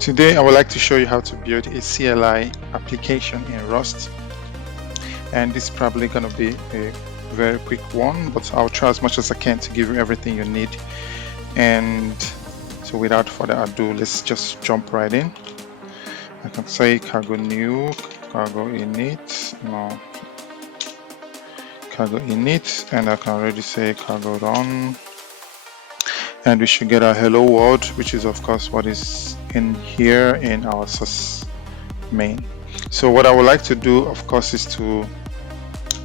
Today I would like to show you how to build a CLI application in Rust, and this is probably going to be a very quick one, but I'll try as much as I can to give you everything you need. And so without further ado, let's just jump right in. I can say cargo new, cargo init, no, cargo init, and I can already say cargo run, and we should get our hello world, which is of course what is in here in our source main. So what I would like to do, of course, is to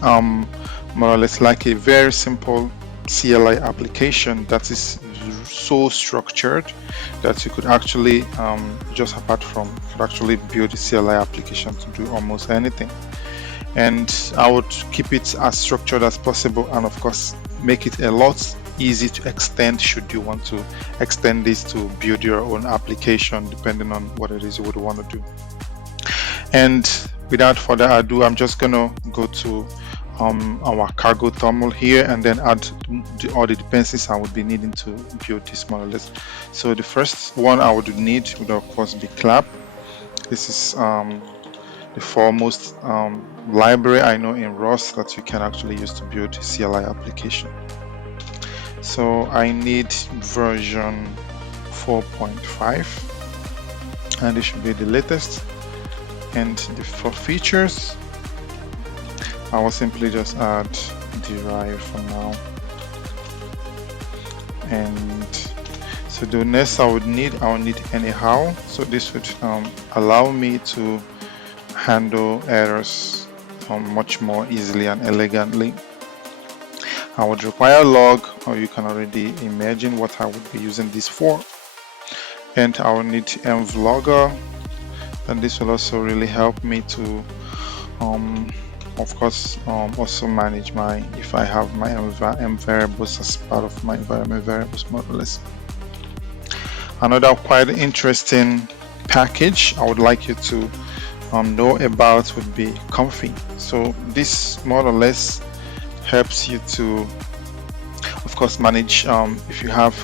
more or less like a very simple CLI application that is so structured that you could actually just apart from could actually build a CLI application to do almost anything. And I would keep it as structured as possible, and of course make it a lot easy to extend should you want to extend this to build your own application depending on what it is you would want to do. And without further ado, I'm just gonna go to our cargo terminal here and then add all the dependencies I would be needing to build this more or less. So the first one I would need would of course be clap. This is the foremost library I know in Rust that you can actually use to build a CLI application. So I need version 4.5, and it should be the latest. And for features, I will simply just add derive for now. And so the next I would need anyhow. So this would allow me to handle errors much more easily and elegantly. I would require log, or you can already imagine what I would be using this for. And I will need env logger, and this will also really help me to of course also manage my, if I have my env variables as part of my environment variables more or less. Another quite interesting package I would like you to know about would be config. So this more or less helps you to of course manage if you have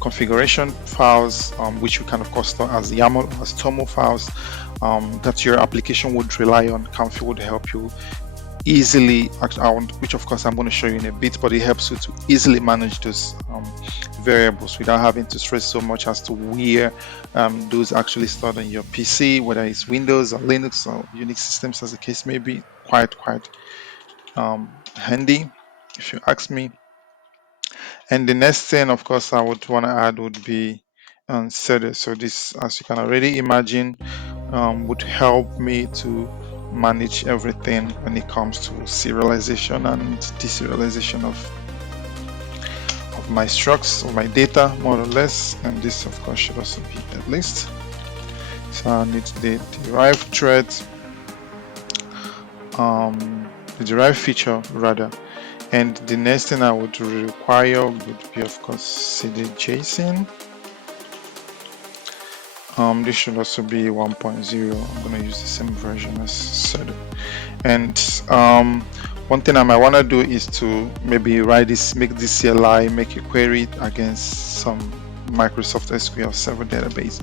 configuration files, which you can of course store as YAML or as TOML files that your application would rely on. Config would help you easily, which of course I'm going to show you in a bit, but it helps you to easily manage those variables without having to stress so much as to where those actually stored on your PC, whether it's Windows or Linux or Unix systems as the case may be. Quite handy if you ask me. And the next thing of course I would want to add would be setters. So this, as you can already imagine, would help me to manage everything when it comes to serialization and deserialization of my structs, of my data more or less. And this of course should also be at least. So I need the derive thread, the derive feature rather. And the next thing I would require would be of course cd.json. This should also be 1.0. I'm going to use the same version as said. And one thing I might want to do is to maybe make this CLI, make a query against some Microsoft SQL Server database.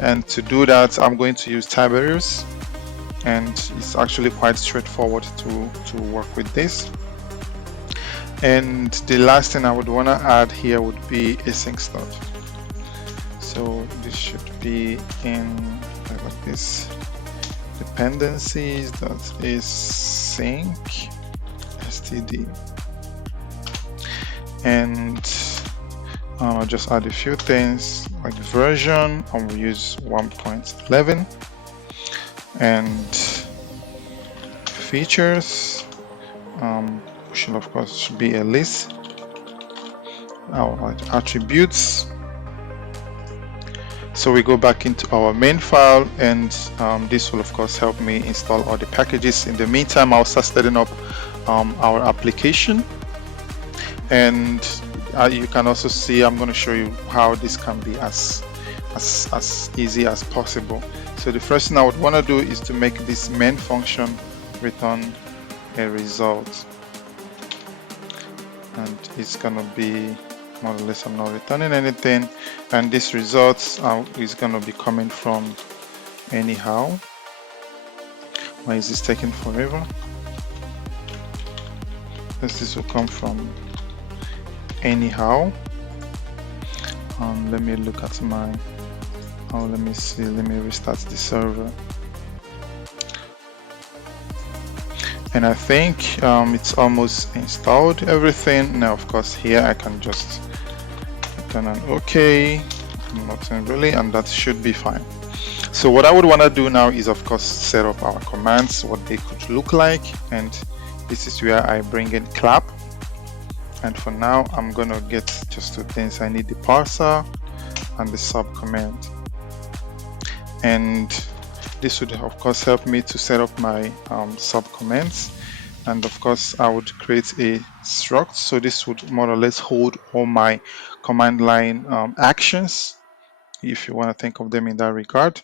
And to do that, I'm going to use Tiberius, and it's actually quite straightforward to work with this. And the last thing I would want to add here would be async start. So this should be in like this, dependencies .async std, and I'll just add a few things like version. I will use 1.11, and features should of course be a list. Our attributes. So we go back into our main file, and this will of course help me install all the packages. In the meantime, I'll start setting up our application, and you can also see I'm going to show you how this can be as easy as possible. So the first thing I would want to do is to make this main function return a result, and it's going to be more or less I'm not returning anything, and this results is going to be coming from anyhow. Why is this taking forever? This will come from anyhow. Let me look at my let me see, let me restart the server, and I think it's almost installed everything. Now of course here I can just return an OK, nothing really, and that should be fine. So what I would want to do now is of course set up our commands, what they could look like, and this is where I bring in clap. And for now I'm gonna get just two things. I need the parser and the subcommand, and this would of course help me to set up my subcommands. And of course I would create a struct, so this would more or less hold all my command line actions, if you want to think of them in that regard.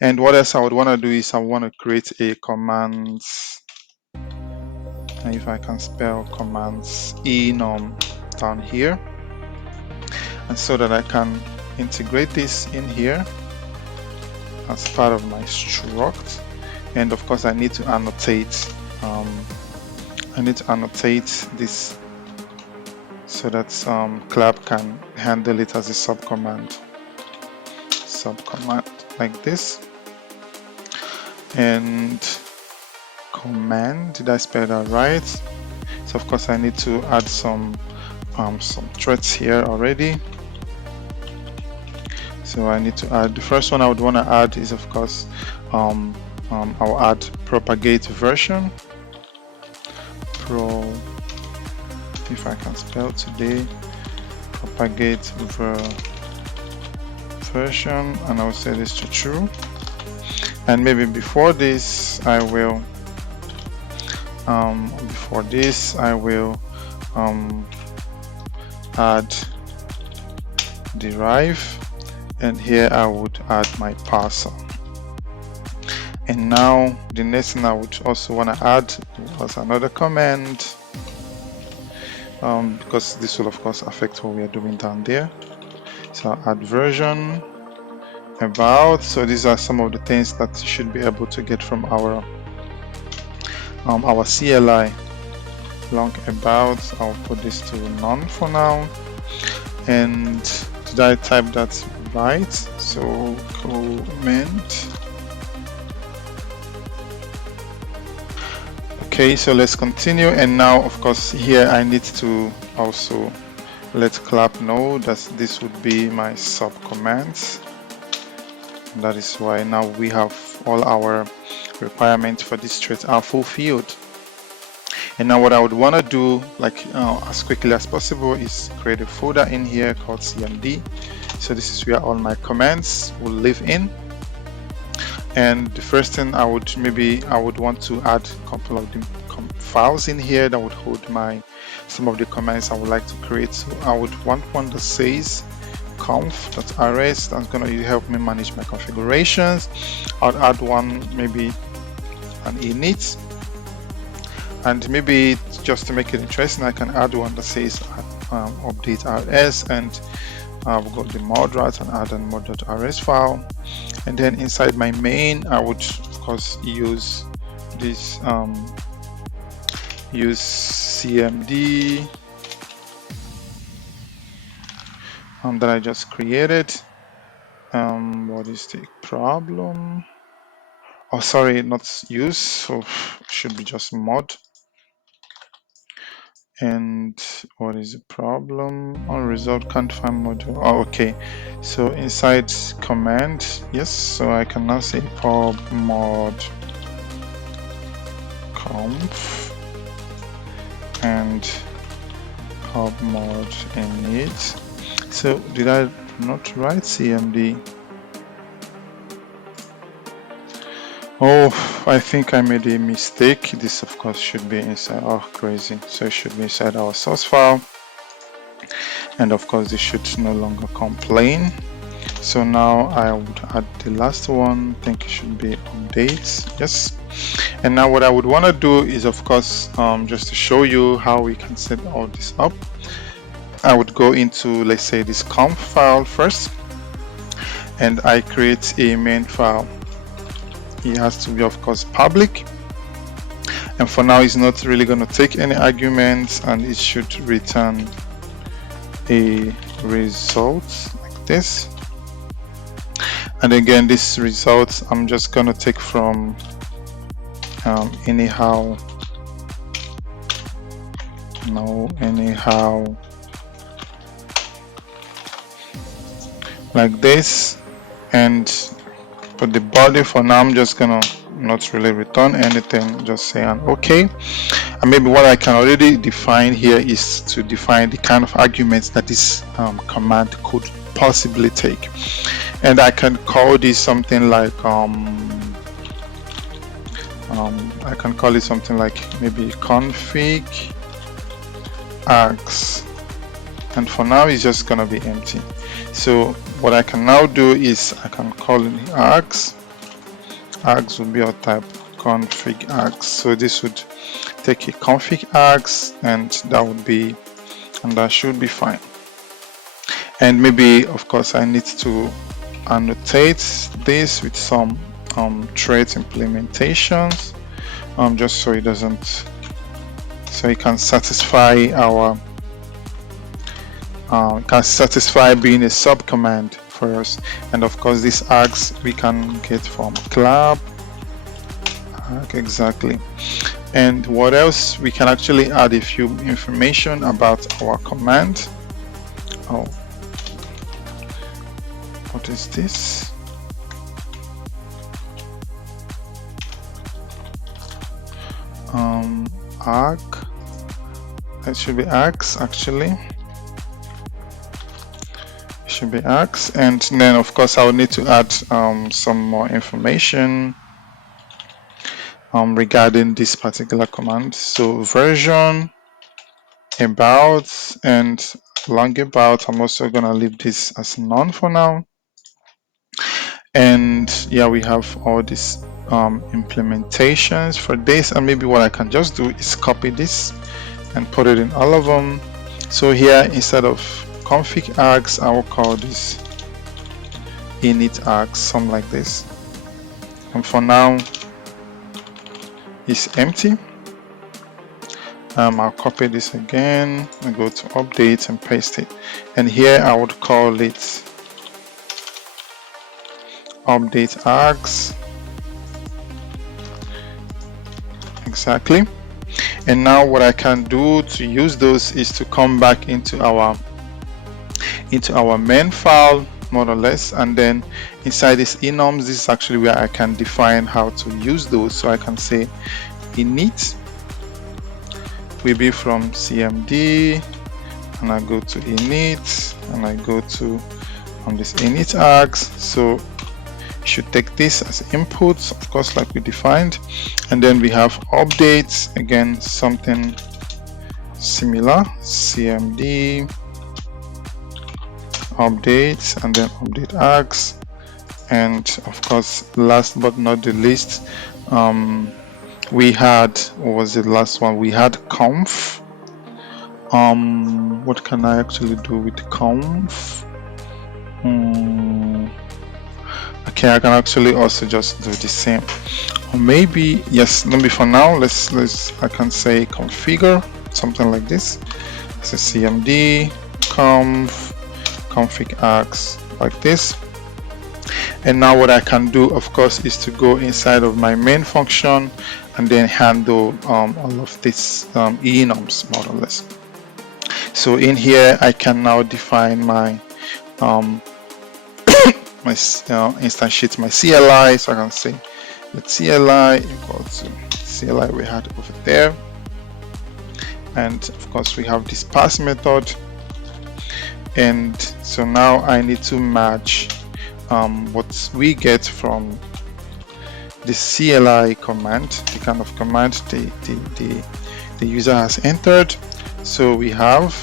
And what else I would want to do is I want to create a commands, and if I can spell commands enum down here, and so that I can integrate this in here as part of my struct. And of course I need to annotate this so that clap can handle it as a subcommand like this. And command, did I spell that right? So of course I need to add some threads here already. So I need to add, the first one I would want to add is of course I'll add propagate version, if I can spell today, propagate version, and I'll set this to true. And maybe before this I will add derive, and here I would add my parser. And now the next thing I would also want to add was another command, because this will of course affect what we are doing down there. So I'll add version about. So these are some of the things that you should be able to get from our CLI. Long about, I'll put this to none for now. And did I type that right? So comment. Okay, so let's continue. And now of course here I need to also let clap know that this would be my subcommands. That is why now we have all our requirements for this thread are fulfilled. And now what I would want to do, like as quickly as possible, is create a folder in here called cmd. So this is where all my commands will live in. And the first thing I would want to add a couple of the files in here that would hold some of the commands I would like to create. So I would want one that says conf.rs. That's going to help me manage my configurations. I'll add one, maybe an init, and maybe just to make it interesting, I can add one that says update rs, and I've got the mod route and add a mod.rs file. And then inside my main, I would of course use this use cmd that I just created. What is the problem? Oh, sorry, not use, so it should be just mod. And what is the problem? Unresolved, can't find module. Oh, okay. So inside command, yes, so I can now say pub mod conf and pub mod init. So did I not write cmd? Oh, I think I made a mistake. This of course should be inside, oh crazy. So it should be inside our source file. And of course this should no longer complain. So now I would add the last one. I think it should be updates, yes. And now what I would want to do is of course just to show you how we can set all this up, I would would go into, let's say, this conf file first, and I create a main file. It has to be, of course, public, and for now it's not really going to take any arguments, and it should return a result like this. And again, this result I'm just going to take from anyhow like this, and for the body, for now I'm just gonna not really return anything, just say an okay. And maybe what I can already define here is to define the kind of arguments that this command could possibly take, and I can call this something like I can call it something like maybe config args, and for now it's just gonna be empty. So what I can now do is I can call it args. Args will be our type config args. So this would take a config args, and that should be fine. And maybe, of course, I need to annotate this with some trait implementations, just so it doesn't, so it can satisfy our being a subcommand for us. And of course, this args we can get from clap arg, exactly. And what else? We can actually add a few information about our command. Oh, what is this? Arg. It should be args actually. Should be args, and then of course I will need to add some more information regarding this particular command. So version, about, and long about. I'm also gonna leave this as none for now. And yeah, we have all these implementations for this, and maybe what I can just do is copy this and put it in all of them. So here, instead of config args, I will call this init args, something like this. And for now, it's empty. I'll copy this again and go to update and paste it. And here I would call it update args. Exactly. And now what I can do to use those is to come back into our main file, more or less, and then inside this enums, this is actually where I can define how to use those. So I can say init will be from cmd, and I go to init, and I go to this init args. So you should take this as input, of course, like we defined. And then we have updates, again something similar, cmd updates, and then update args. And of course, last but not the least, we had, what was the last one? We had conf. What can I actually do with conf? Okay, I can actually also just do the same. Or maybe, yes, maybe for now, I can say configure, something like this. So cmd conf config args, like this. And now what I can do, of course, is to go inside of my main function and then handle all of these enums, more or less. So in here I can now define my instantiate my CLI. So I can say let CLI equal to CLI we had over there, and of course we have this pass method. And so now I need to match what we get from the CLI command, the kind of command the user has entered. So we have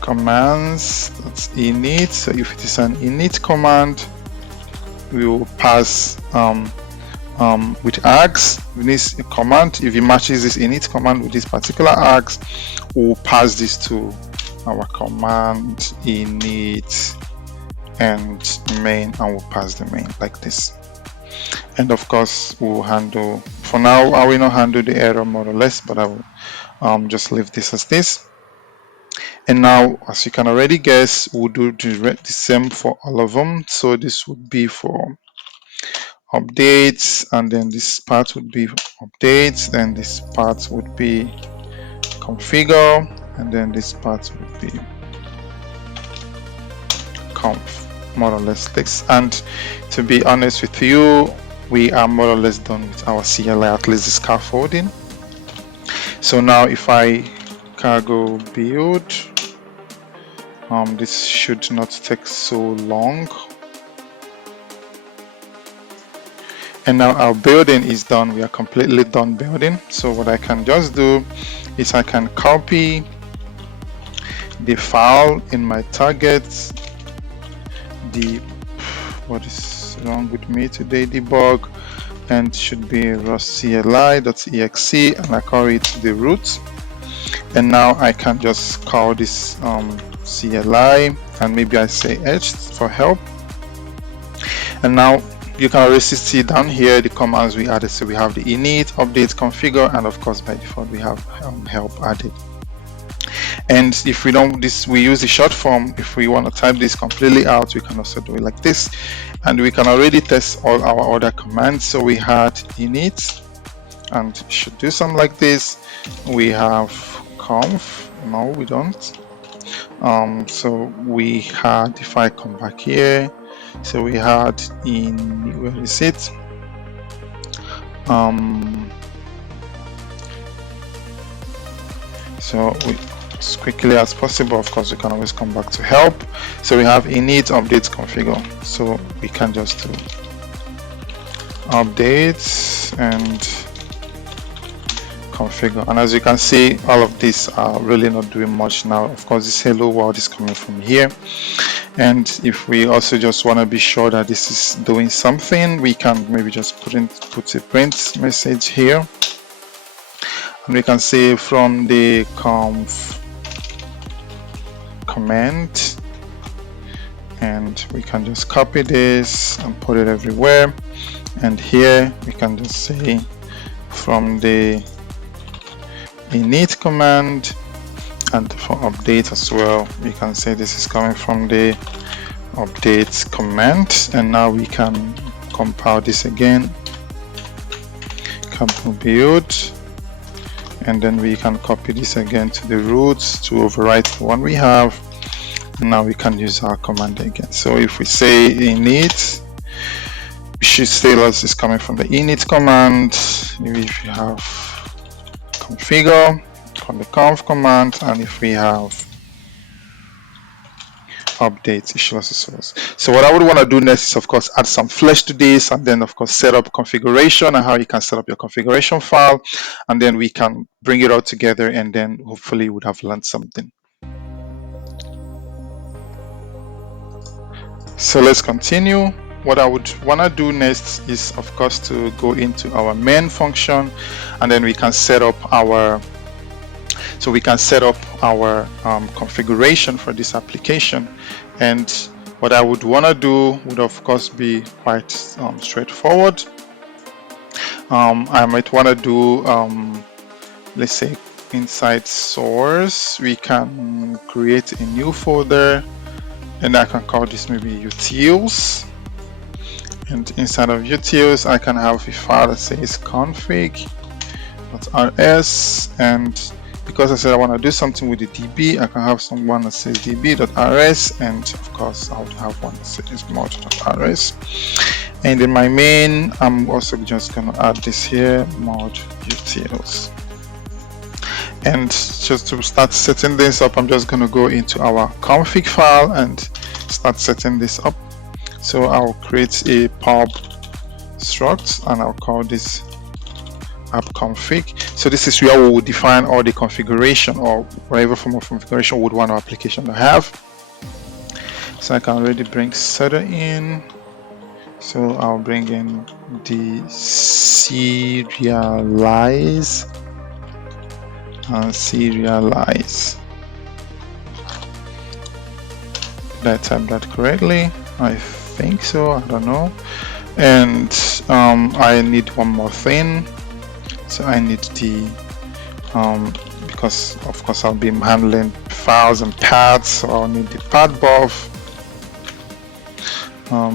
commands, that's init. So if it is an init command, we will pass with args. With this command, if it matches this init command with this particular args, we'll pass this to our command init and main, and we'll pass the main like this. And of course we'll handle, for now I will not handle the error more or less, but I will just leave this as this. And now, as you can already guess, we'll do the same for all of them. So this would be for updates, and then this part would be updates, then this part would be configure, and then this part would be conf, more or less this. And to be honest with you, we are more or less done with our CLI, at least the scaffolding. So now if I cargo build, this should not take so long. And now our building is done. We are completely done building. So what I can just do is I can copy the file in my targets, what is wrong with me today, debug, and should be rustcli.exe, and I call it the root. And now I can just call this CLI, and maybe I say H for help. And now you can already see down here the commands we added. So we have the init, update, configure, and of course by default we have help added. And if we don't, we use the short form. If we want to type this completely out, we can also do it like this. And we can already test all our other commands. So we had init, and it should do something like this. We have conf, no we don't. So we had, if I come back here, so we had in, where is it? So we, as quickly as possible, of course, we can always come back to help. So we have init, update, configure. So we can just do updates and configure. And as you can see, all of these are really not doing much now. Of course, this hello world is coming from here. And if we also just want to be sure that this is doing something, we can maybe just put a print message here. And we can say from the conf command, and we can just copy this and put it everywhere. And here we can just say from the init command, and for update as well, we can say this is coming from the update command. And now we can compile this again, cargo build, and then we can copy this again to the roots to overwrite the one we have. And now we can use our command again. So if we say init, we should tell us it's coming from the init command. If you have configure from the conf command, and if we have update, it should also source. So what I would want to do next is, of course, add some flesh to this, and then of course set up configuration and how you can set up your configuration file, and then we can bring it all together, and then hopefully you would have learned something. So let's continue. What I would want to do next is, of course, to go into our main function, and then we can set up our configuration for this application. And what I would want to do would of course be quite straightforward. I might want to do let's say inside source, we can create a new folder, and I can call this maybe utils. And inside of utils, I can have a file that says config.rs, and because I said I want to do something with the DB, I can have someone that says db.rs, and of course I would have one that says mod.rs. And in my main, I'm also just going to add this here, mod utils. And just to start setting this up, I'm just going to go into our config file and start setting this up. So I'll create a pub struct, and I'll call this app config. So this is where we will define all the configuration, or whatever form of configuration we would want our application to have. So I can already bring setter in. So I'll bring in the serialize and serialize. Did I type that correctly? I think so, I don't know. And I need one more thing. So I need the because of course I'll be handling files and paths, so I'll need the path buff. So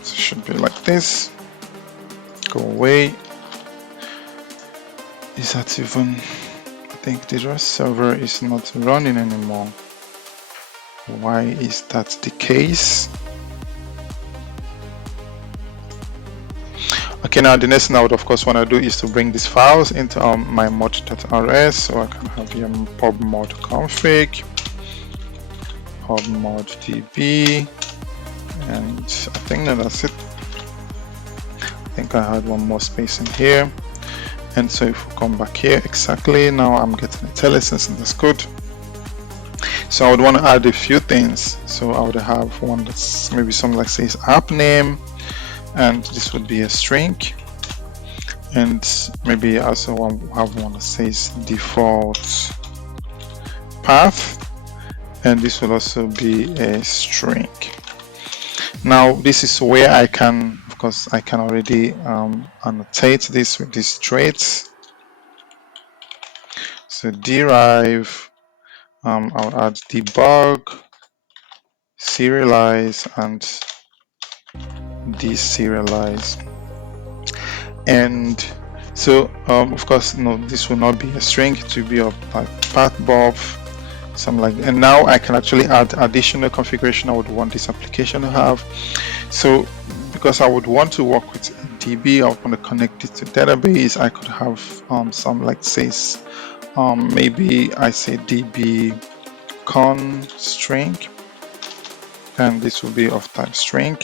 it should be like this. Go away. Is that even? I think the REST server is not running anymore. Why is that the case? Okay, now the next thing I would of course want to do is to bring these files into my mod.rs, so I can have here pub mod config, pub mod db, and I think that's it. I think I had one more space in here. And so if we come back here, exactly, now I'm getting a telesens, and that's good. So I would want to add a few things. So I would have one that's maybe something like says app name, and this would be a string. And maybe I also have one that says default path, and this will also be a string. Now this is where I can, of course, I can already annotate this with these traits. So derive, I'll add debug, serialize, and deserialize. And so of course, no, this will not be a string, it will be a path buff, something like that. And now I can actually add additional configuration I would want this application to have. So because I would want to work with DB, I would want to connect it to database, I could have some like says maybe I say DB con string, and this will be of type string.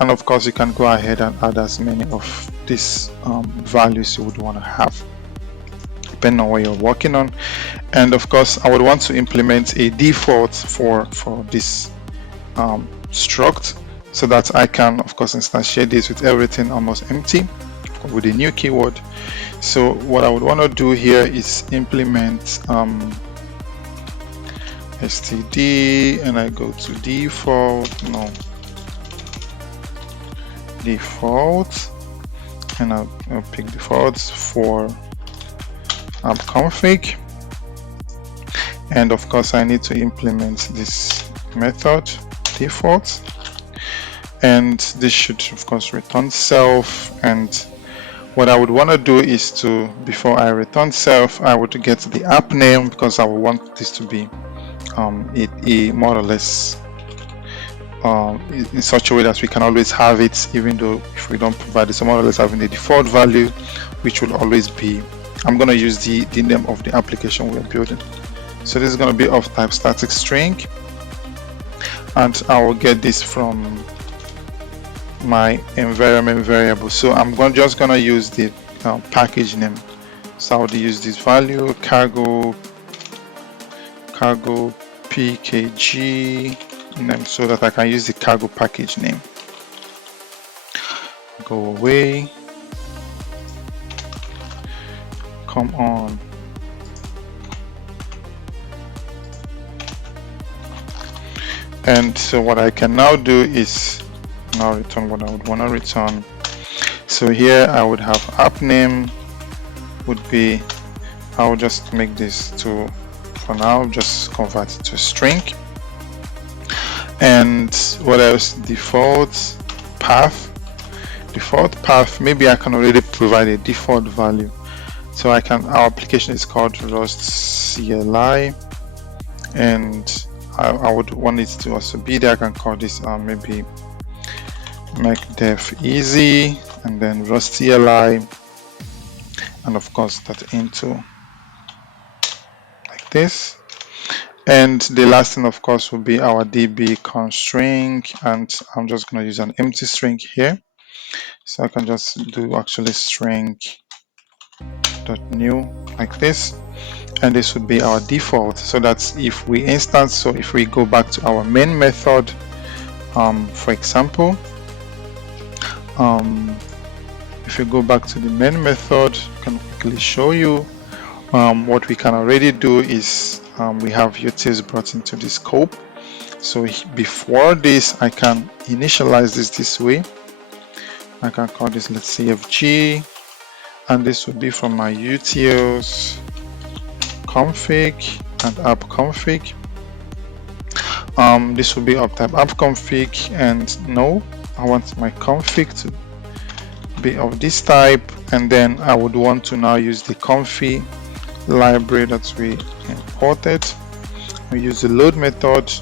And of course you can go ahead and add as many of these values you would want to have depending on what you're working on. And of course I would want to implement a default for this struct, so that I can of course instantiate this with everything almost empty with a new keyword. So what I would want to do here is implement std, and I go to default, default, and I'll pick defaults for app config. And of course I need to implement this method default, and this should of course return self. And what I would want to do is to, before I return self, I would get the app name, because I would want this to be more or less in such a way that we can always have it, even though if we don't provide it. So more or less having the default value, which will always be, I'm going to use the name of the application we're building. So this is going to be of type static string, and I will get this from my environment variable. So I'm just going to use the package name. So I would use this value cargo pkg name, so that I can use the cargo package name. Go away, come on. And so what I can now do is now return what I would want to return. So here I would have app name would be, I'll just make this to, for now, just convert it to a string. And what else? Default path, maybe I can already provide a default value. So I can, our application is called Rust CLI, and I would want it to also be there. I can call this maybe make dev easy, and then Rust CLI, and of course that into like this. And the last thing of course will be our db con string, and I'm just going to use an empty string here. So I can just do actually string dot new like this, and this would be our default. So that's if we instance, so if we go back to our main method, for example, if you go back to the main method, I can quickly show you what we can already do is we have utils brought into the scope. So before this, I can initialize this way. I can call this, let's say, fg, and this would be from my utils config and app config. This will be of type app config, and no, I want my config to be of this type, and then I would want to now use the config library that we imported. We use the load method,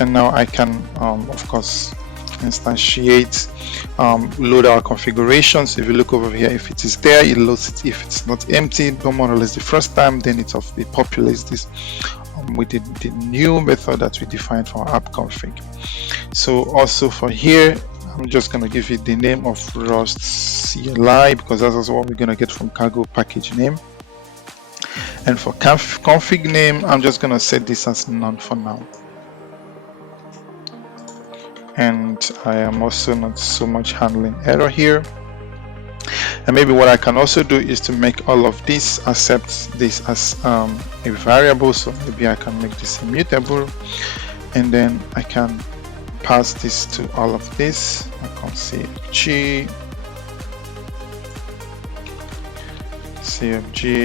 and now I can of course instantiate load our configurations. If you look over here, if it is there, it loads it. If it's not empty, more or less the first time, then it populates this with the new method that we defined for our app config. So also for here, I'm just going to give it the name of Rust CLI, because that's also what we're going to get from cargo package name. And for config name, I'm just going to set this as none for now. And I am also not so much handling error here. And maybe what I can also do is to make all of this accept this as a variable. So maybe I can make this immutable, and then I can pass this to all of this. I can CFG,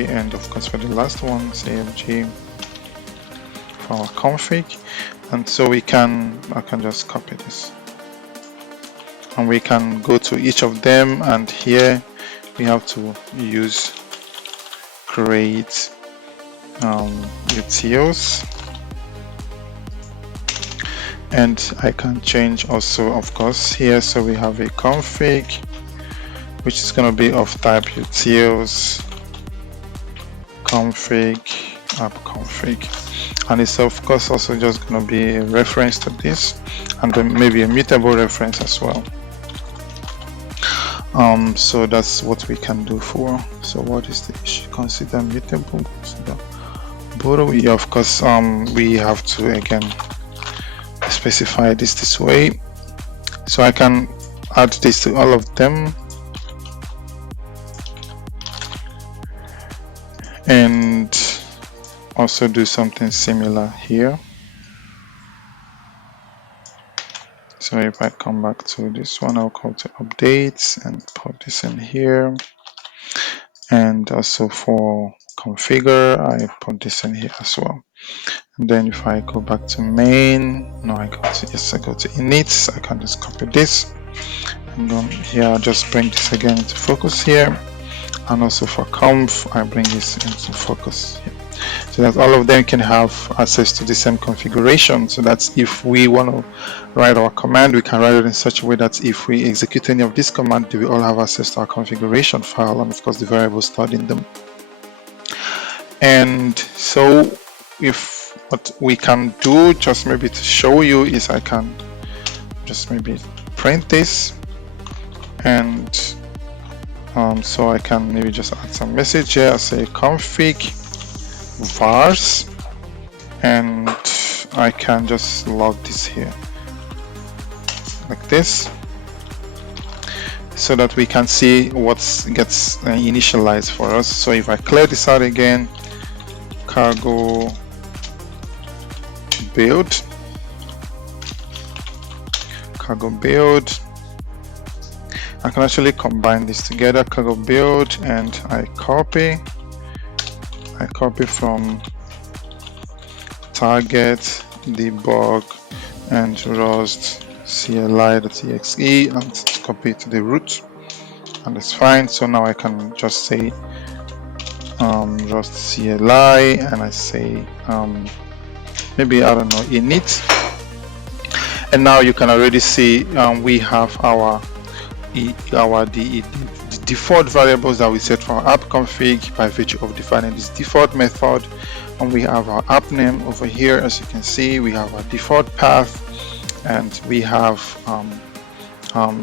and of course for the last one, CFG for our config. And so I can just copy this, and we can go to each of them, and here we have to use create utils, and I can change also of course here. So we have a config which is going to be of type utils config app config, and it's of course also just going to be a reference to this, and then maybe a mutable reference as well. So that's what we can do for. So what is the issue? Consider mutable. Borrow. Yeah, of course, we have to again specify this way. So I can add this to all of them, and also do something similar here. So if I come back to this one, I'll go to updates and put this in here. And also for configure, I put this in here as well. And then if I go back to main, no, I go to init, I can just copy this. And then here, I'll just bring this again into focus here. And also for conf, I bring this into focus here, so that all of them can have access to the same configuration. So that's if we want to write our command, we can write it in such a way that if we execute any of this command, they will all have access to our configuration file, and of course the variables stored in them. And so if what we can do, just maybe to show you, is I can just maybe print this, and so I can maybe just add some message here. I say config vars, and I can just log this here like this, so that we can see what gets initialized for us. So if I clear this out again, cargo build, I can actually combine this together, cargo build, and I copy from target debug and rust CLI.exe and copy it to the root, and it's fine. So now I can just say rust CLI, and I say maybe, I don't know, init, and now you can already see we have the default variables that we set for our app config by virtue of defining this default method. And we have our app name over here. As you can see, we have our default path, and we have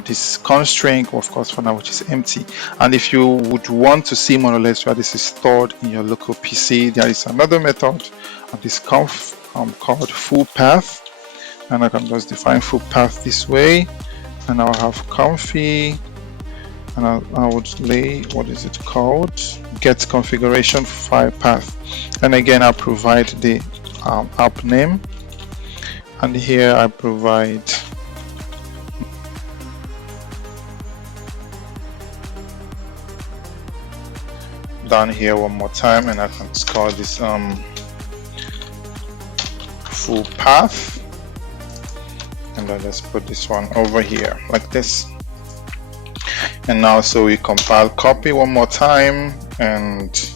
this constraint, of course, for now, which is empty. And if you would want to see more or less where this is stored in your local PC, there is another method of this conf called full path, and I can just define full path this way. And I'll have config, and I would lay, what is it called, get configuration file path, and again I'll provide the app name, and here I provide down here one more time, and I can call this full path, and then let's put this one over here like this. And now so we compile copy one more time and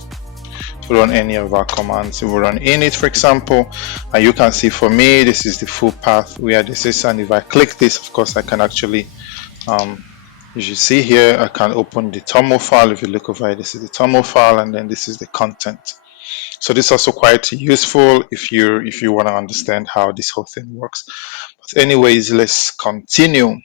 run any of our commands. If we run init, for example, and you can see for me this is the full path where this is, and if I click this, of course I can actually you should see here I can open the toml file. If you look over here, this is the toml file, and then this is the content. So this is also quite useful if you want to understand how this whole thing works. But anyways, let's continue.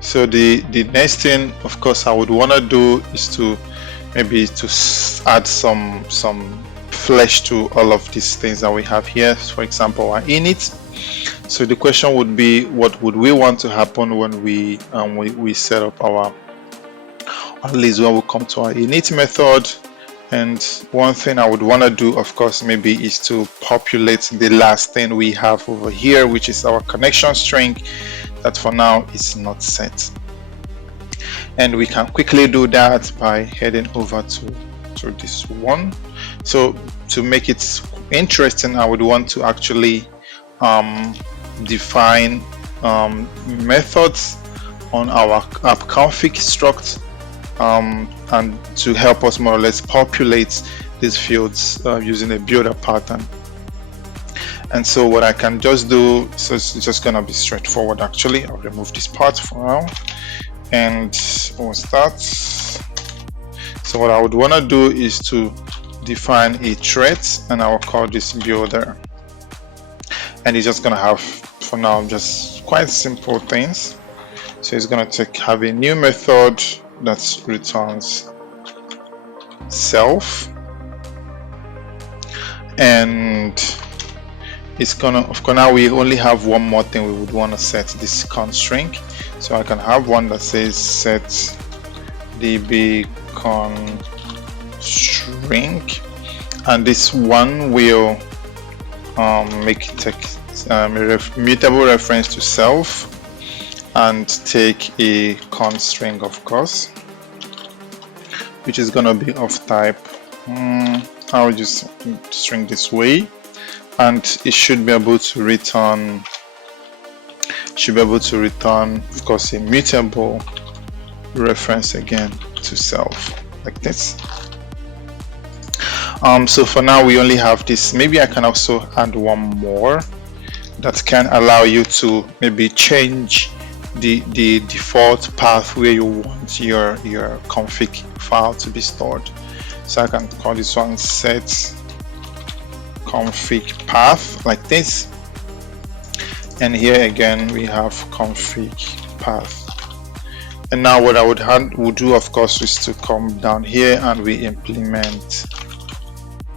So the next thing, of course, I would want to do is to maybe to add some flesh to all of these things that we have here. For example, our init. So the question would be, what would we want to happen when we set up our, at least when we come to our init method? And one thing I would want to do, of course, maybe is to populate the last thing we have over here, which is our connection string that for now is not set. And we can quickly do that by heading over to this one. So to make it interesting, I would want to actually define methods on our app config struct, and to help us more or less populate these fields using a builder pattern. And so what I can just do, so it's just gonna be straightforward actually. I'll remove this part for now and we'll start. So what I would want to do is to define a thread, and I will call this builder, and it's just gonna have for now just quite simple things. So it's gonna have a new method that returns self, and it's gonna, of course, now we only have one more thing we would want to set, this const string. So I can have one that says set db const string, and this one will make it a mutable reference to self and take a const string, of course, which is gonna be of type I'll just string this way, and it should be able to return of course a mutable reference again to self like this. So for now we only have this. Maybe I can also add one more that can allow you to maybe change the default path where you want your config file to be stored. So I can call this one set config path like this, and here again we have config path. And now what I would do, of course, is to come down here and we implement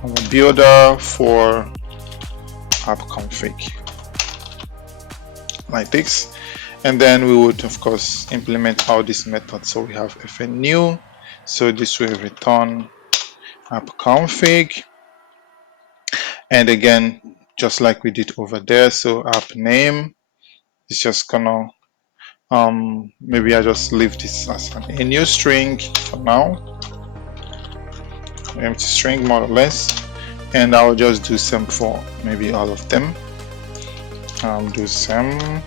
our builder for app config like this, and then we would of course implement all these methods. So we have fn_new, so this will return app config, and again just like we did over there, so app name is just gonna maybe I just leave this as a new string for now, empty string more or less, and I'll just do same for maybe all of them. Do same.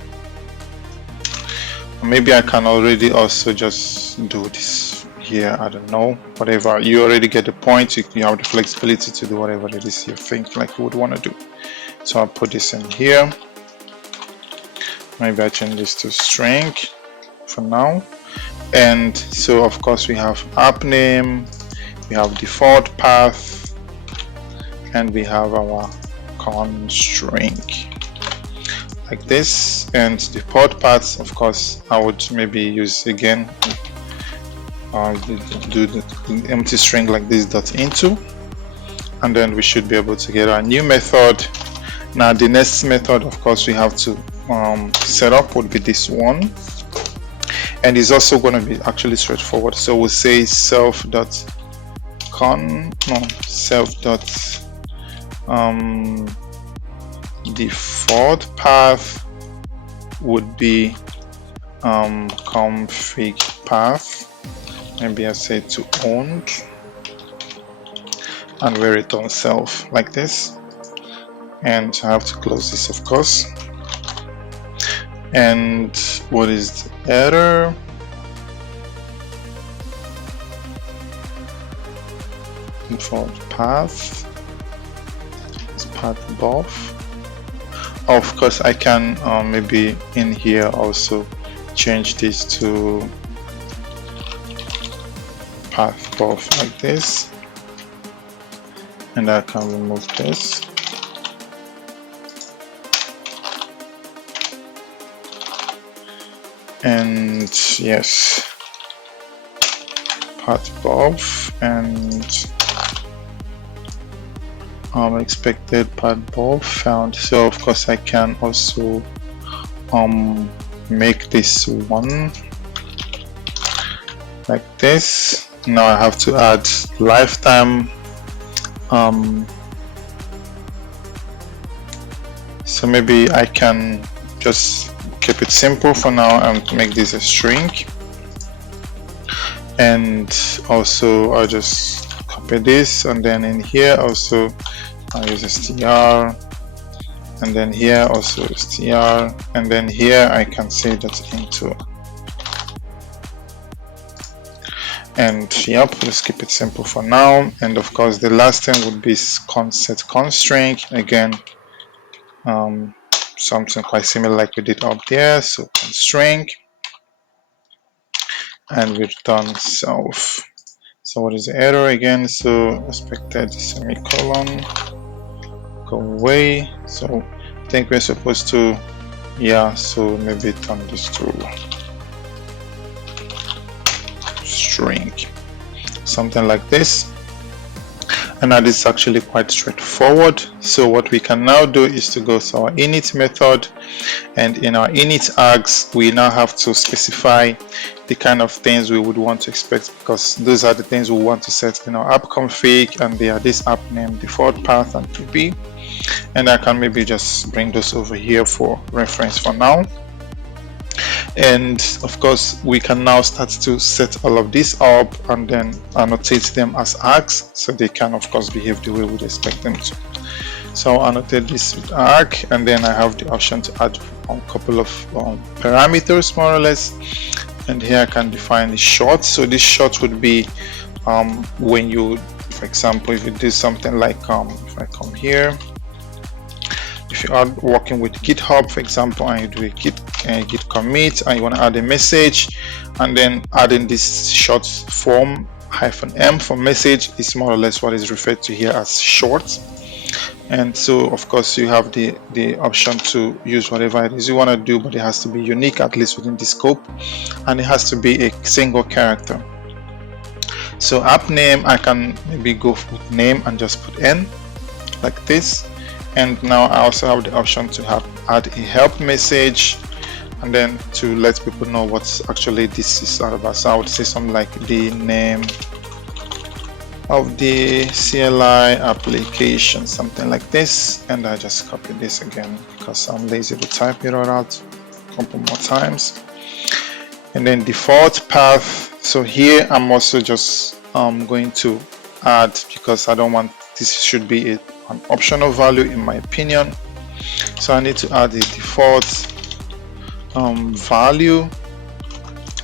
Maybe I can already also just do this here, I don't know, whatever. You already get the point. You have the flexibility to do whatever it is you think like you would want to do. So I'll put this in here. Maybe I change this to string for now. And so of course we have app name, we have default path, and we have our const string like this. And default paths, of course, I would maybe use again do the empty string like this dot into, and then we should be able to get our new method. Now the next method, of course, we have to set up would be this one, and it's also going to be actually straightforward. So we'll say self dot self dot default path would be config path. Maybe I say to owned, and we return self like this. And I have to close this, of course. And what is the error? Default path is path above. Of course, I can maybe in here also change this to path above like this, and I can remove this. And yes, path above and expected path above found. So of course I can also make this one like this. Now I have to add lifetime. So maybe I can just keep it simple for now and make this a string. And also I'll just copy this, and then in here also I'll use str, and then here also str, and then here I can say that into. And yep, let's keep it simple for now. And of course the last thing would be set constring again, something quite similar like we did up there. So constring, and we return self. So what is the error again? So expected semicolon, go away. So I think we're supposed to, yeah, so maybe turn this to string, something like this. And that is actually quite straightforward. So what we can now do is to go to our init method, and in our init args we now have to specify the kind of things we would want to expect, because those are the things we want to set in our app config, and they are this app name, default path, and to be. And I can maybe just bring those over here for reference for now. And of course we can now start to set all of this up and then annotate them as args, so they can of course behave the way we'd expect them to. So I'll annotate this with arg, and then I have the option to add a couple of parameters more or less. And here I can define the short. So this short would be when you, for example, if you do something like if I come here, if you are working with GitHub, for example, and you do a git commit, and you want to add a message, and then adding this short form -m for message is more or less what is referred to here as short. And so of course you have the option to use whatever it is you want to do, but it has to be unique, at least within the scope, and it has to be a single character. So app name, I can maybe go with name and just put n like this. And now I also have the option to add a help message, and then to let people know what actually this is all about. So I would say something like the name of the CLI application, something like this. And I just copy this again because I'm lazy to type it all out a couple more times. And then default path. So here I'm also just going to add, because I don't want this should be an optional value in my opinion. So I need to add the default value,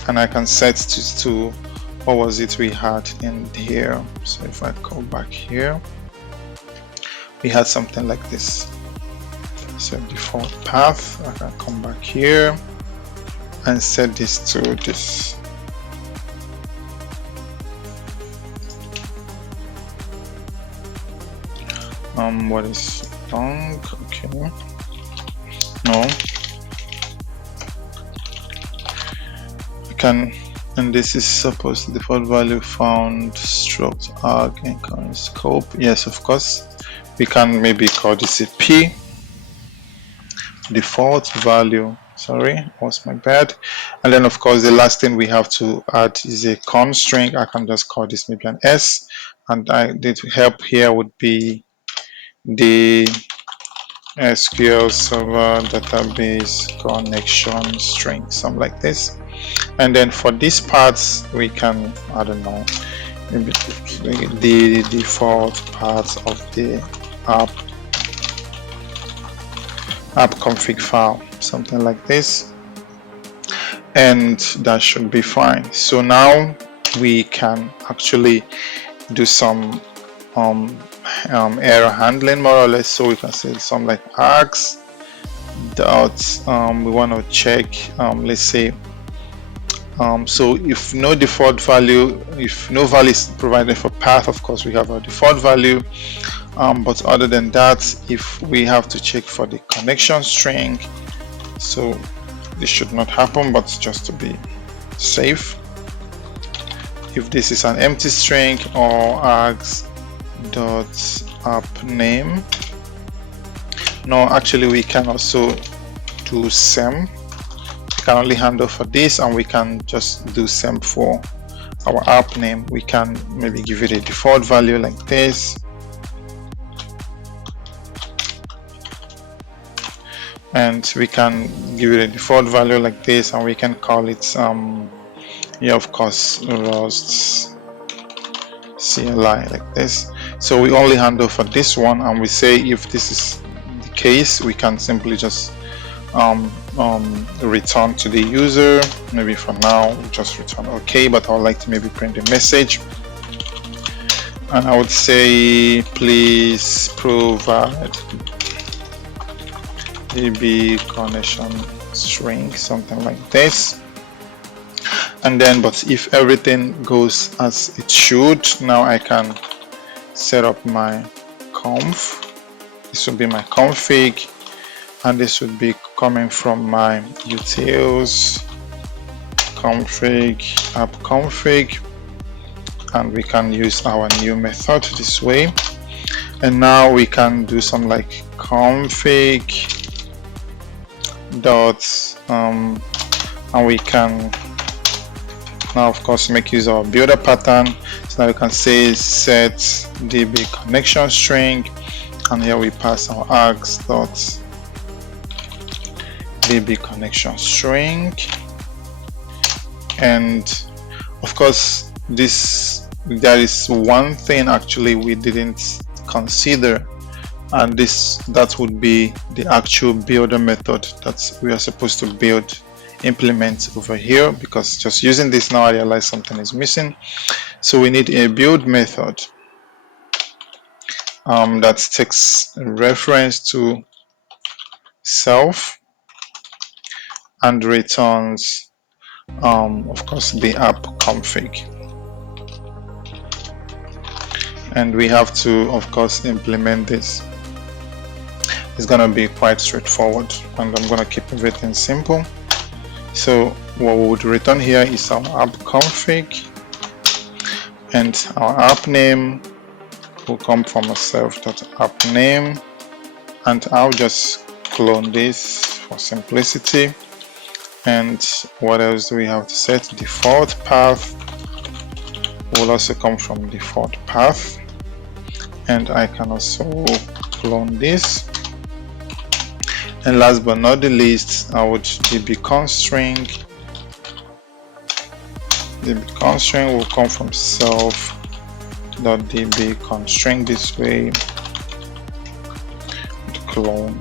and I can set to what was it we had in here. So if I go back here, we had something like this. So default path, I can come back here and set this to this. What is wrong? Okay, no, I can, and this is supposed to default value found struct arg and current scope. Yes, of course we can maybe call this a p default value. Sorry, was my bad. And then of course the last thing we have to add is a constring. I can just call this maybe an s, and the help here would be the SQL Server database connection string, something like this. And then for these parts, we can, I don't know, maybe the default parts of the app config file, something like this, and that should be fine. So now we can actually do some error handling, more or less. So we can say something like args dot we want to check, let's say, so if no default value, if no value is provided for path, of course we have our default value, but other than that, if we have to check for the connection string, so this should not happen, but just to be safe, if this is an empty string, or args dot app name. No, actually we can also do sem. We can only handle for this, and we can just do sem for our app name. We can maybe give it a default value like this, and we can give it a default value like this, and we can call it yeah, of course, Rust CLI like this. So we only handle for this one, and we say if this is the case, we can simply just return to the user. Maybe for now we'll just return okay, but I would like to maybe print a message, and I would say please provide db connection string, something like this. And then, but if everything goes as it should, now I can set up my conf. This would be my config, and this would be coming from my utils config app config, and we can use our new method this way. And now we can do some like config dot and we can now of course make use of our builder pattern. So now we can say set db connection string, and here we pass our args dot db connection string. And of course there is one thing actually we didn't consider, and that would be the actual builder method that we are supposed to implement over here, because just using this now I realize something is missing. So we need a build method that takes reference to self and returns of course the app config, and we have to of course implement this. It's gonna be quite straightforward, and I'm gonna keep everything simple. So what we would return here is our app config, and our app name will come from a self.app name, and I'll just clone this for simplicity. And what else do we have to set? Default path will also come from default path, and I can also clone this. And last but not the least, I would db constring. db constring will come from self.db constring this way, clone,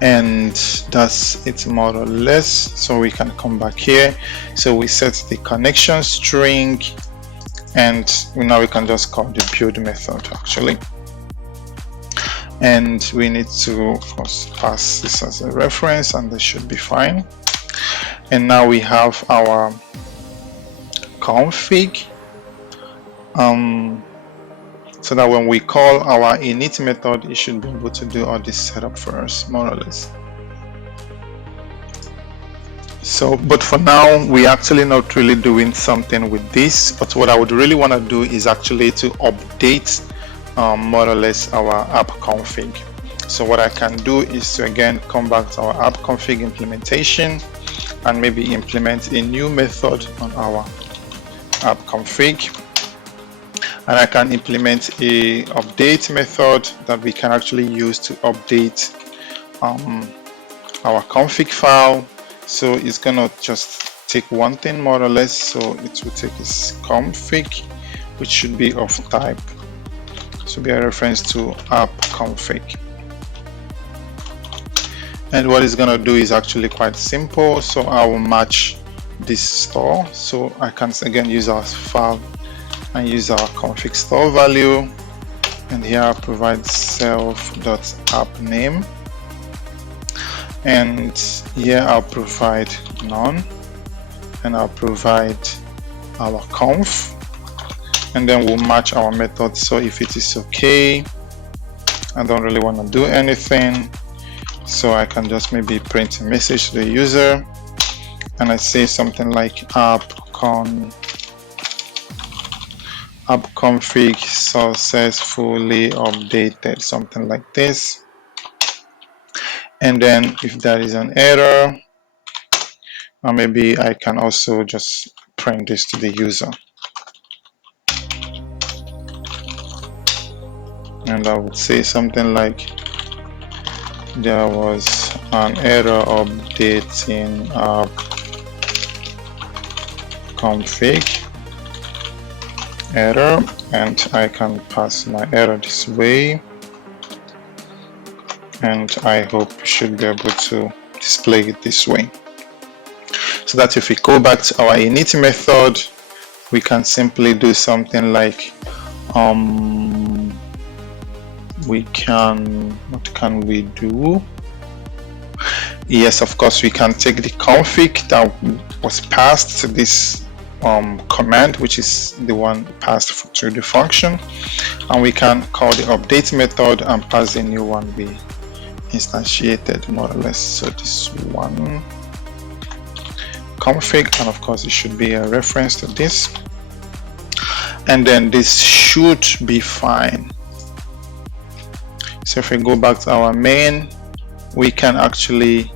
and that's it more or less. So we can come back here. So we set the connection string, and now we can just call the build method actually. And we need to of course pass this as a reference, and this should be fine. And now we have our config, so that when we call our init method, it should be able to do all this setup for us, more or less. So, but for now, we're actually not really doing something with this, but what I would really want to do is actually to update more or less our app config. So what I can do is to again come back to our app config implementation, and maybe implement a new method on our app config. And I can implement a update method that we can actually use to update our config file. So it's gonna just take one thing more or less. So it will take this config, which should be of type, so be a reference to app config. And what it's gonna do is actually quite simple. So I will match this store. So I can again use our file and use our config store value. And here I'll provide self.appName. And here I'll provide none. And I'll provide our conf. And then we'll match our method. So if it is okay, I don't really want to do anything. So I can just maybe print a message to the user, and I say something like app config successfully updated, something like this. And then if there is an error, or maybe I can also just print this to the user. And I would say something like there was an error updating app config error, and I can pass my error this way, and I hope you should be able to display it this way. So that if we go back to our init method, we can simply do something like what can we do? Yes, of course, we can take the config that was passed to this command, which is the one passed through the function, and we can call the update method and pass the new one we instantiated, more or less. So this one config, and of course it should be a reference to this, and then this should be fine. So if we go back to our main, we can actually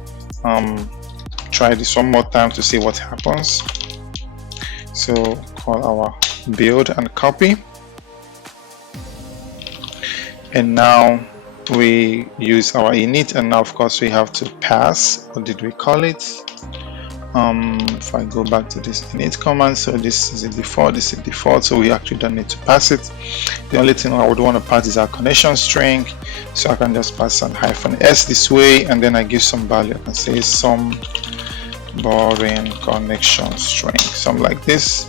try this one more time to see what happens. So call our build and copy, and now we use our init, and now of course we have to pass, what did we call it? If I go back to this init command, so this is a default, this is a default, so we actually don't need to pass it. The only thing I would want to pass is our connection string, so I can just pass an -s this way, and then I give some value. I can say some boring connection string, something like this.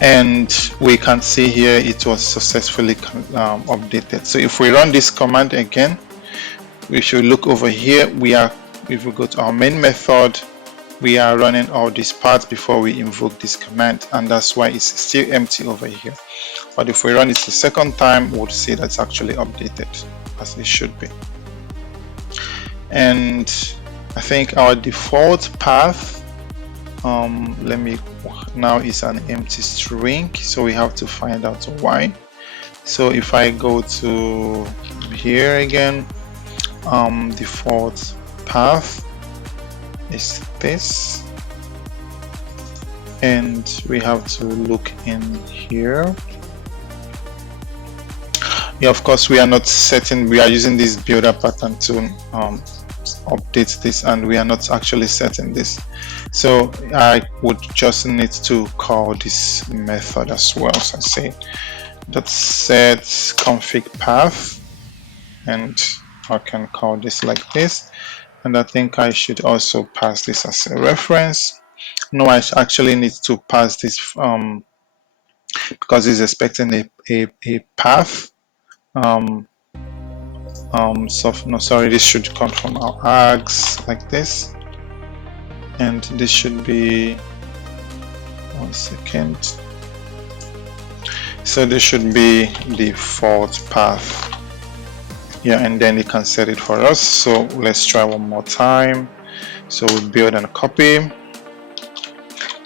And we can see here it was successfully updated. So if we run this command again, we should look over here. If we go to our main method, we are running all these parts before we invoke this command, and that's why it's still empty over here. But if we run it the second time, we'll see that's actually updated as it should be. And I think our default path now is an empty string, so we have to find out why. So if I go to here again, default path is this, and we have to look in here. Yeah, of course we are not setting, we are using this builder pattern to update this, and we are not actually setting this. So I would just need to call this method as well. So I say .set config path, and I can call this like this. And I think I should also pass this as a reference. No, I actually need to pass this because it's expecting a path. This should come from our args like this, and this should be 1 second. So this should be default path. Yeah, and then it can set it for us. So let's try one more time. So we build and copy,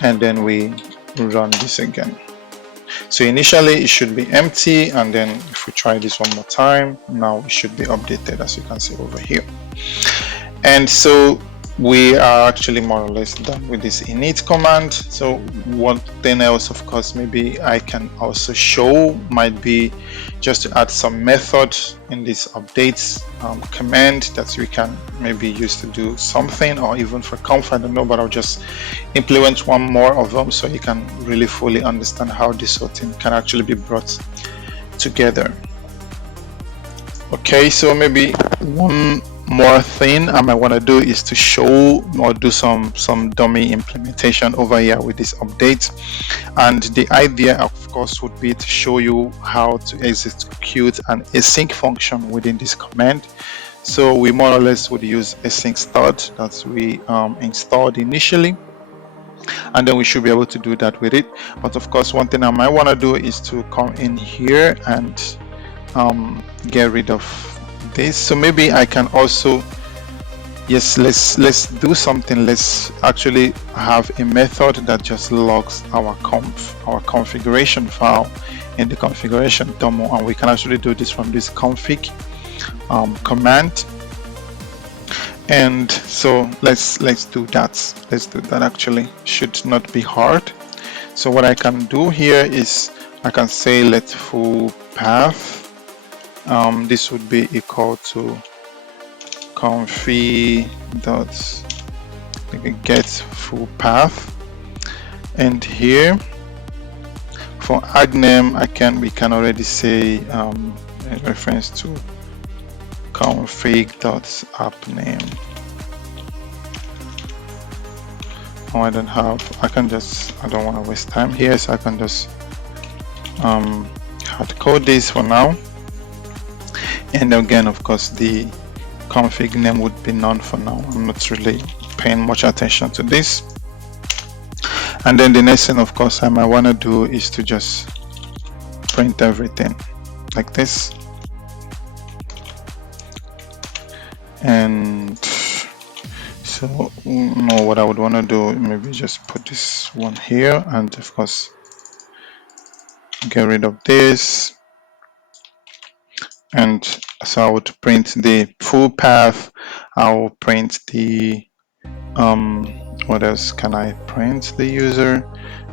and then we run this again. So initially it should be empty, and then if we try this one more time, now it should be updated, as you can see over here. And so we are actually more or less done with this init command. So one thing else, of course, maybe I can also show might be just to add some method in this updates command that we can maybe use to do something, or even for conf, I don't know, but I'll just implement one more of them so you can really fully understand how this whole thing can actually be brought together. Okay, so maybe one more thing I might want to do is to show or do some dummy implementation over here with this update. And the idea, of course, would be to show you how to execute an async function within this command. So we more or less would use async start that we installed initially, and then we should be able to do that with it. But of course, one thing I might want to do is to come in here and get rid of this. So maybe I can also, yes, let's do something. Let's actually have a method that just logs our configuration file in the configuration demo, and we can actually do this from this config command. And so let's do that. Let's do that. Actually, should not be hard. So what I can do here is I can say let full path. This would be equal to config dot get full path, and here for add name we can already say in reference to config dot app name. Oh, I don't want to waste time here, so I can just hard code this for now. And again, of course, the config name would be none for now. I'm not really paying much attention to this. And then the next thing, of course, I might want to do is to just print everything like this. And so no, what I would want to do, maybe just put this one here, and of course get rid of this. And so I would print the full path. I will print the what else can I print? The user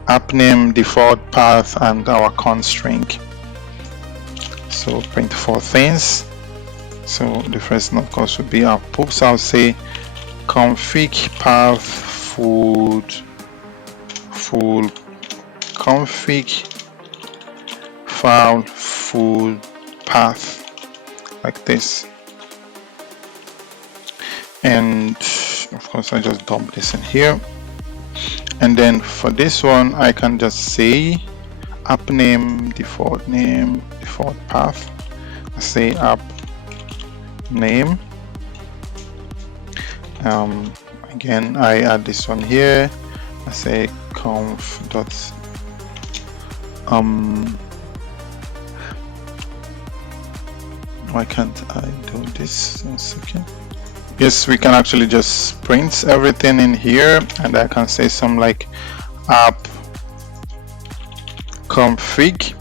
app name, default path, and our const string. So print 4 things. So the first one, of course, would be output. So I'll say config path full config file full path, like this. And of course, I just dump this in here. And then for this one, I can just say app name, default path. I say app name. Again, I add this one here. I say conf dot why can't I do this? 1 second. Yes, we can actually just print everything in here, and I can say some like app config,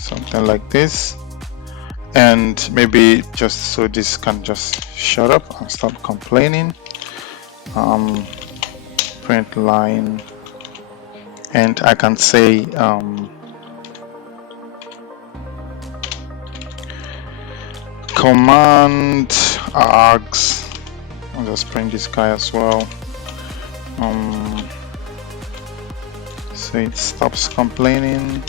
something like this, and maybe just so this can just shut up and stop complaining. Print line, and I can say command args. I'll just print this guy as well. So it stops complaining.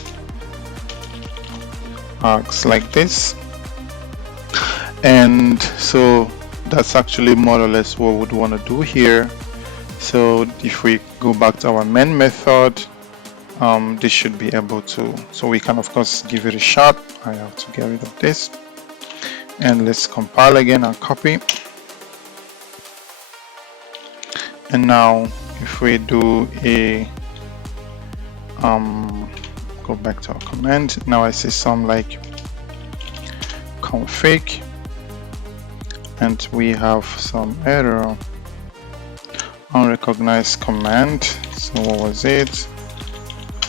Args like this. And so that's actually more or less what we would want to do here. So if we go back to our main method, this should be able to, so we can of course give it a shot. I have to get rid of this. And let's compile again and copy. And now if we do a go back to our command, now I see some like config, and we have some error, unrecognized command. So what was it?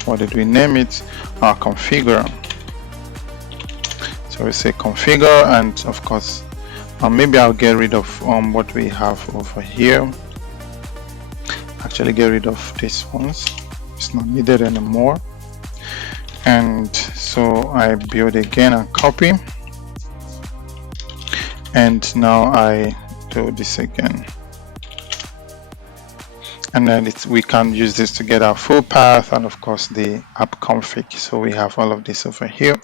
What did we name it? Configure. So we say configure, and of course Maybe I'll get rid of what we have over here. Actually get rid of these ones, it's not needed anymore. And so I build again and copy, and now I do this again, and then we can use this to get our full path and of course the app config. So we have all of this over here.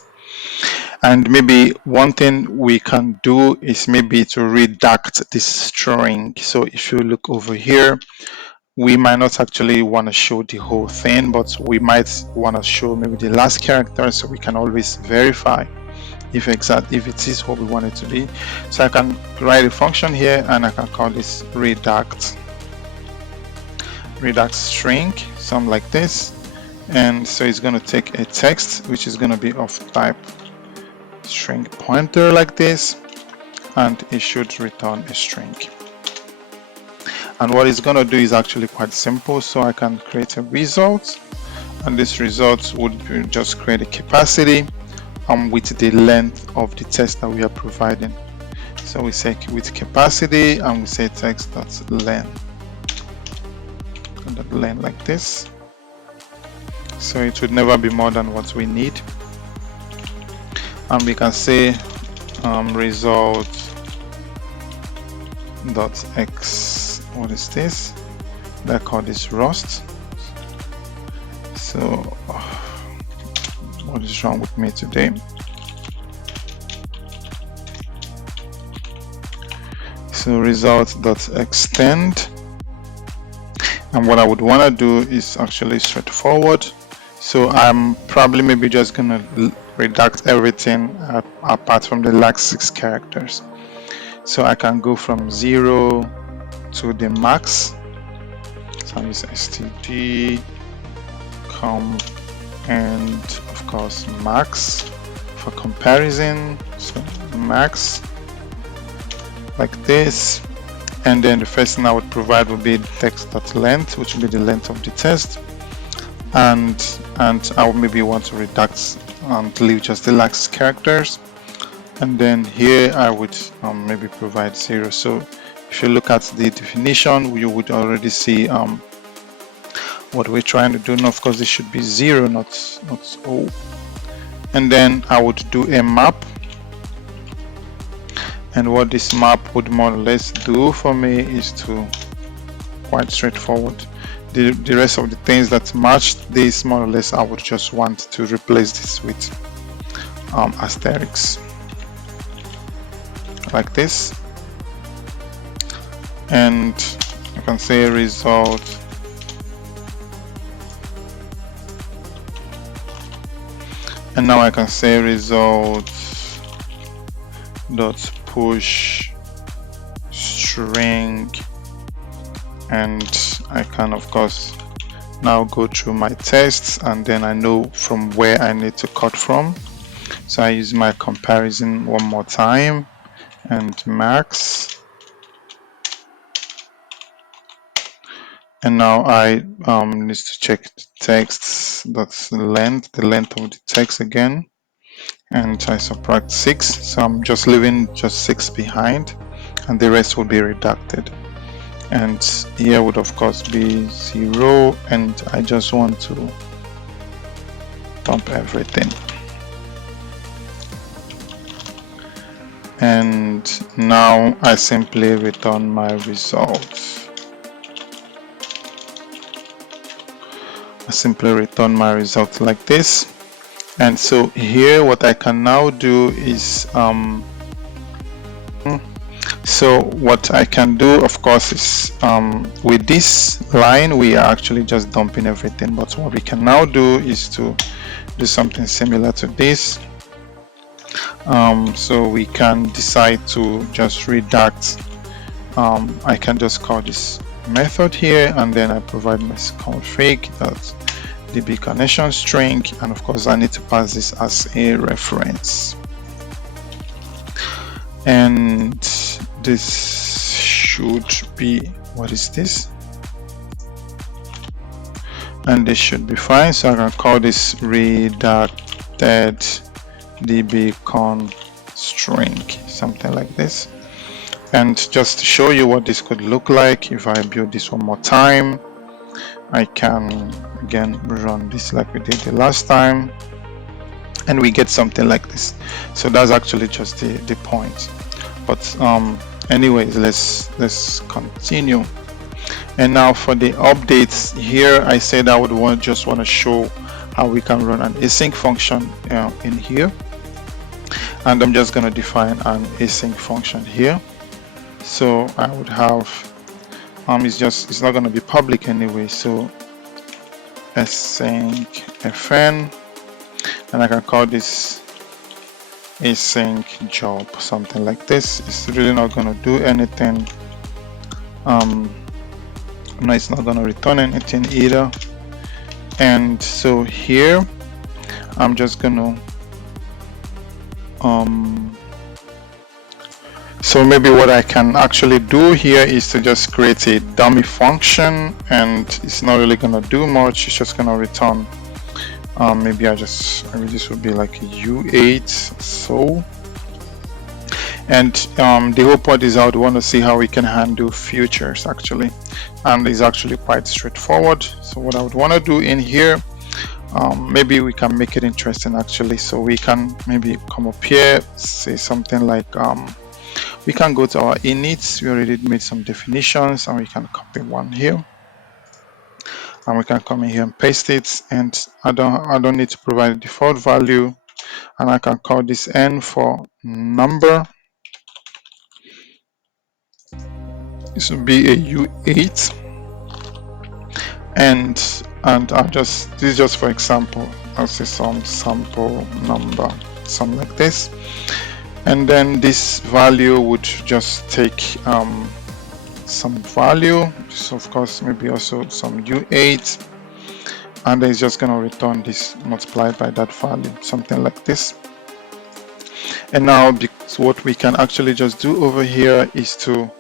And maybe one thing we can do is maybe to redact this string. So if you look over here, we might not actually want to show the whole thing, but we might want to show maybe the last character, so we can always verify if it is what we want it to be. So I can write a function here and I can call this redact string, something like this. And so it's going to take a text which is going to be of type string pointer like this, and it should return a string. And what it's going to do is actually quite simple. So I can create a result, and this result would be just create a capacity with the length of the text that we are providing. So we say with capacity, and we say text.length, and that length like this. So it would never be more than what we need. And we can say result.x. What is this? I call this Rust. So what is wrong with me today? So result.extend, and what I would want to do is actually straightforward. So I'm probably maybe just gonna redact everything apart from the last 6 characters. So I can go from 0 to the max. So I use std com and of course max for comparison. So max like this, and then the first thing I would provide would be text.length, which will be the length of the text, and I would maybe want to redact and leave just the last characters. And then here I would maybe provide 0. So if you look at the definition, you would already see what we're trying to do. And of course, this should be 0, not O. And then I would do a map. And what this map would more or less do for me is to quite straightforward. The rest of the things that match this more or less, I would just want to replace this with asterisks like this. And I can say result and now I can say result dot push string, and I can of course now go through my tests, and then I know from where I need to cut from. So I use my comparison one more time and max, and now I need to check the text, that's the length of the text again, and I subtract 6. So I'm just leaving just 6 behind, and the rest will be redacted. And here would of course be 0, and I just want to dump everything. And now I simply return my results. I simply return my result like this. And so here what I can now do is so what I can do of course is with this line we are actually just dumping everything, but what we can now do is to do something similar to this. So we can decide to just redact. I can just call this method here, and then I provide my config that db connection string, and of course I need to pass this as a reference, and this should be, what is this? And this should be fine. So I can call this redacted dbcon string, something like this. And just to show you what this could look like, if I build this one more time, I can again run this like we did the last time, and we get something like this. So that's actually just the point. But anyways, let's continue. And now for the updates here, I said I would just want to show how we can run an async function in here, and I'm just going to define an async function here. So I would have it's not going to be public anyway, so async fn, and I can call this async job, something like this. It's really not going to do anything. No, it's not going to return anything either. And so here I'm just going to so maybe what I can actually do here is to just create a dummy function, and it's not really going to do much. It's just going to return maybe this would be like a U8. So, and the whole point is I would want to see how we can handle futures actually, and it's actually quite straightforward. So what I would want to do in here, maybe we can make it interesting actually. So we can maybe come up here, say something like we can go to our inits. We already made some definitions, and we can copy one here, and we can come in here and paste it. And I don't need to provide a default value, and I can call this n for number. This will be a U8, and this is just for example. I'll say some sample number, something like this. And then this value would just take some value, so of course maybe also some U8, and then it's just going to return this multiplied by that value, something like this. And now what we can actually just do over here is to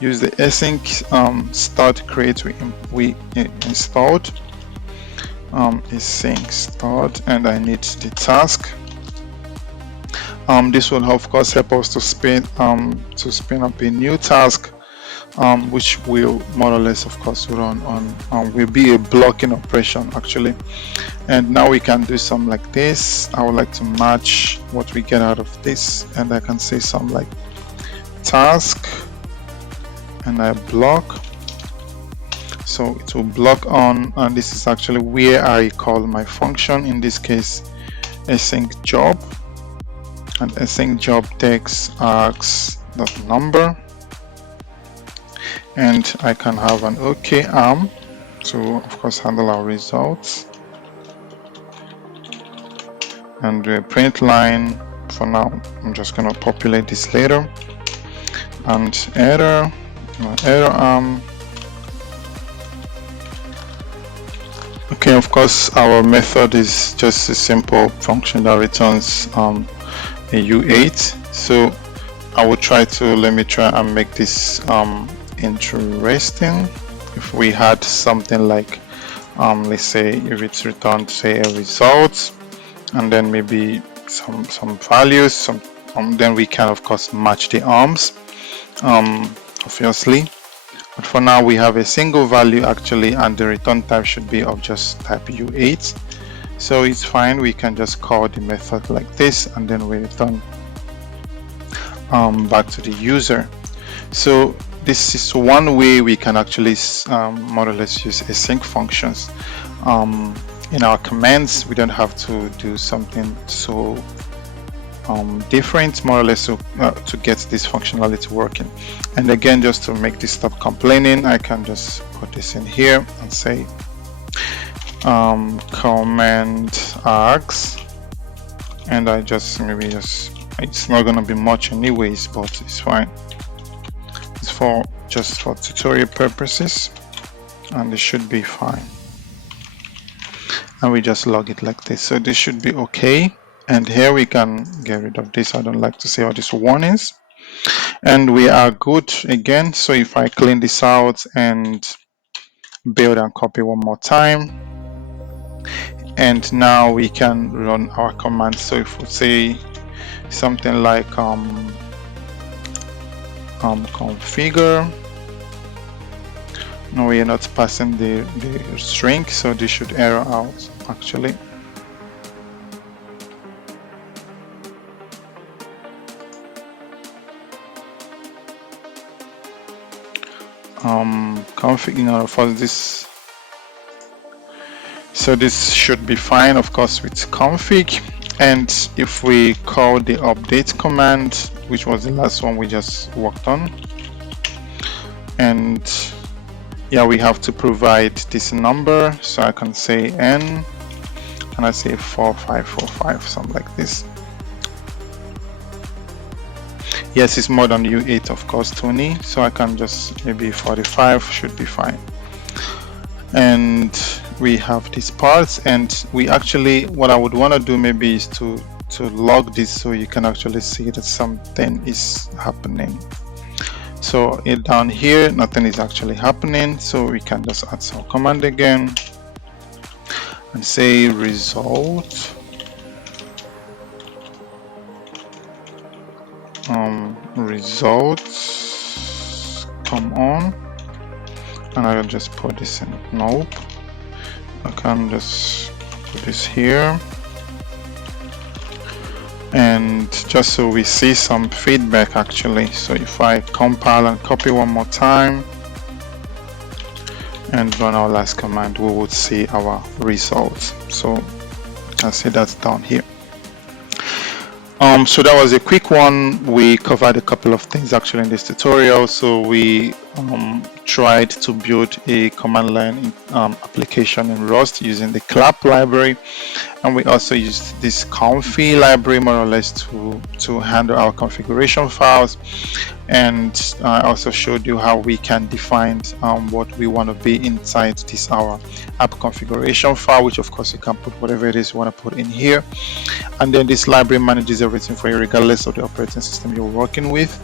use the async start create we installed, async start, and I need the task. This will of course help us to spin up a new task, which will more or less of course run on will be a blocking operation actually. And now we can do something like this. I would like to match what we get out of this, and I can say something like task, and I block. So it will block on, and this is actually where I call my function, in this case async job, and async job takes args.number, and I can have an OK arm to of course handle our results, and the print line. For now I'm just going to populate this later, and error arm. Okay, of course our method is just a simple function that returns a U8. So I will try and make this interesting. If we had something like let's say if it's returned say a result, and then maybe some values, then we can of course match the arms obviously. But for now we have a single value actually, and the return type should be of just type U8. So it's fine, we can just call the method like this, and then we return back to the user. So this is one way we can actually more or less use async functions. In our commands, we don't have to do something so different, more or less, to get this functionality working. And again, just to make this stop complaining, I can just put this in here and say command args, and I just it's not going to be much anyways, but it's fine. It's just for tutorial purposes, and it should be fine. And we just log it like this, so this should be okay. And here we can get rid of this. I don't like to see all these warnings, and we are good again. So if I clean this out and build and copy one more time, and now we can run our command. So if we say something like configure. No, we are not passing the string, so this should error out actually. Config, in order for this, so this should be fine, of course, with config. And if we call the update command, which was the last one we just worked on, and yeah, we have to provide this number, so I can say n and I say 4545, something like this. Yes, it's more than U8, of course, 20, so I can just maybe 45 should be fine. And we have these parts, and we actually, what I would want to do maybe is to log this so you can actually see that something is happening. So down here, nothing is actually happening, so we can just add some command again and say result results come on, and I'll just put this in. Nope, I can just put this here, and just so we see some feedback actually. So if I compile and copy one more time and run our last command, we would see our results. So you can see that's down here. So that was a quick one. We covered a couple of things actually in this tutorial. So we tried to build a command line application in Rust using the clap library, and we also used this config library more or less to handle our configuration files. And I also showed you how we can define what we want to be inside this our app configuration file, which of course you can put whatever it is you want to put in here. And then this library manages everything for you regardless of the operating system you're working with.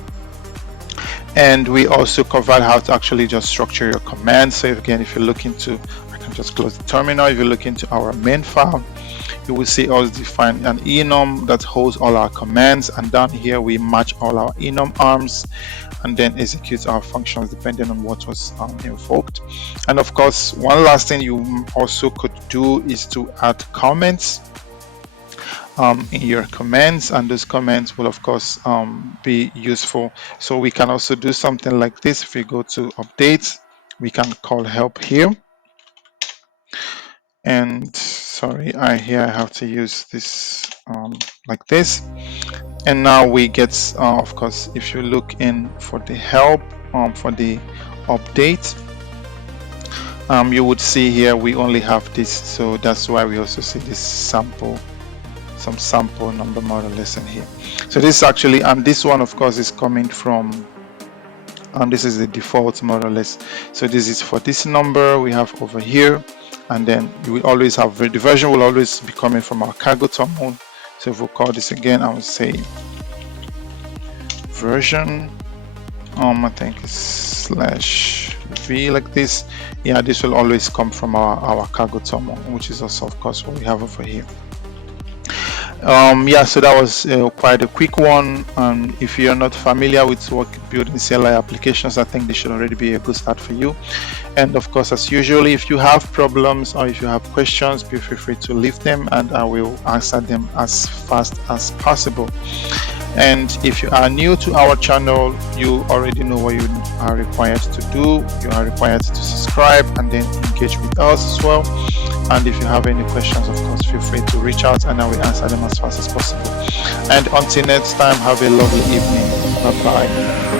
And we also covered how to actually just structure your commands. So again, if you look into, I can just close the terminal. If you look into our main file, you will see us define an enum that holds all our commands, and down here we match all our enum arms and then execute our functions depending on what was invoked. And of course, one last thing you also could do is to add comments in your commands, and those comments will of course be useful. So we can also do something like this. If we go to update, we can call help here, and sorry, I have to use this like this. And now we get of course, if you look in for the help for the update, you would see here we only have this, so that's why we also see this sample, some sample number more or less in here. So this actually, and this one of course is coming from this is the default more or less. So this is for this number we have over here, and then we always have the version will always be coming from our cargo terminal. So if we call this again, I would say version I think it's /v like this. Yeah, this will always come from our cargo terminal, which is also of course what we have over here. Yeah, so that was quite a quick one. And if you're not familiar with building CLI applications, I think this should already be a good start for you. And of course, as usual, if you have problems or if you have questions, feel free to leave them and I will answer them as fast as possible. And if you are new to our channel, you already know what you are required to do. You are required to subscribe and then engage with us as well. And if you have any questions, of course, feel free to reach out and I will answer them as fast as possible. And until next time, have a lovely evening. Bye-bye.